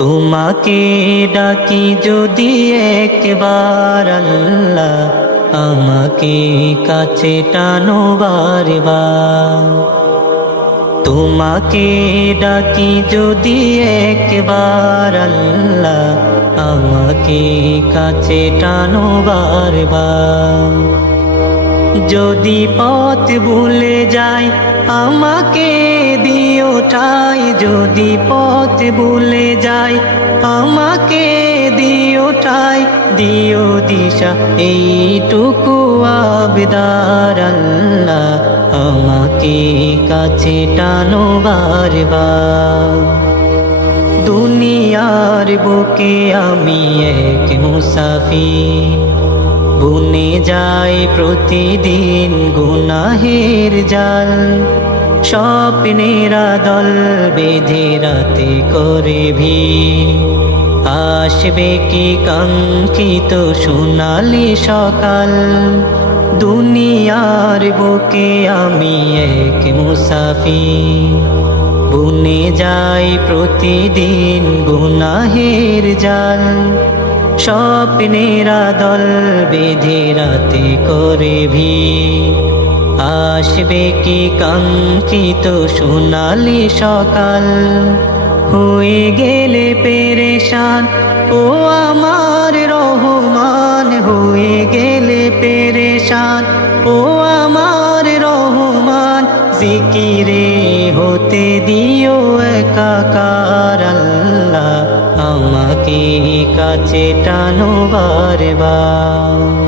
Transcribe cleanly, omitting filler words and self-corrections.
তোমাকে ডাকি যদি একবার আল্লাহ, আমাকে কাছে টানো বারবার। তোমাকে ডাকি যদি একবার আল্লাহ, আমাকে কাছে টানো বারবার। যদি পথ ভুলে যাই আমাকে দিও ঠাই, যদি পথ ভুলে যাই আমাকে দিও ঠাই, দিও দিশা এইটুকু আবদার আল্লাহ, আমাকে কাছে টানো বারবার। দুনিয়ার বুকে আমি এক মুসাফির, বুনে যায় প্রতিদিন গুনাহের জাল। স্বপ্নেরা দল বেঁধে রাতে করে ভিড়, আসবে কি কাঙ্ক্ষিত সোনালি সকাল। দুনিয়ার বুকে আমি এক মুসাফির, বুনে যায় প্রতিদিন গুনাহের জাল। স্বপ্নেরা দল বেঁধে রাতে করে ভিড়, আসবে কি কাঙ্ক্ষিত সোনালি সকাল। হয়ে গেলে পেরেশান ও আমার রহমান, হয়ে গেলে পেরেশান ও আমার রহমান। জিকিরে হতে দিও একাকার আল্লাহ, আমাকে কাছে টানো বারবার।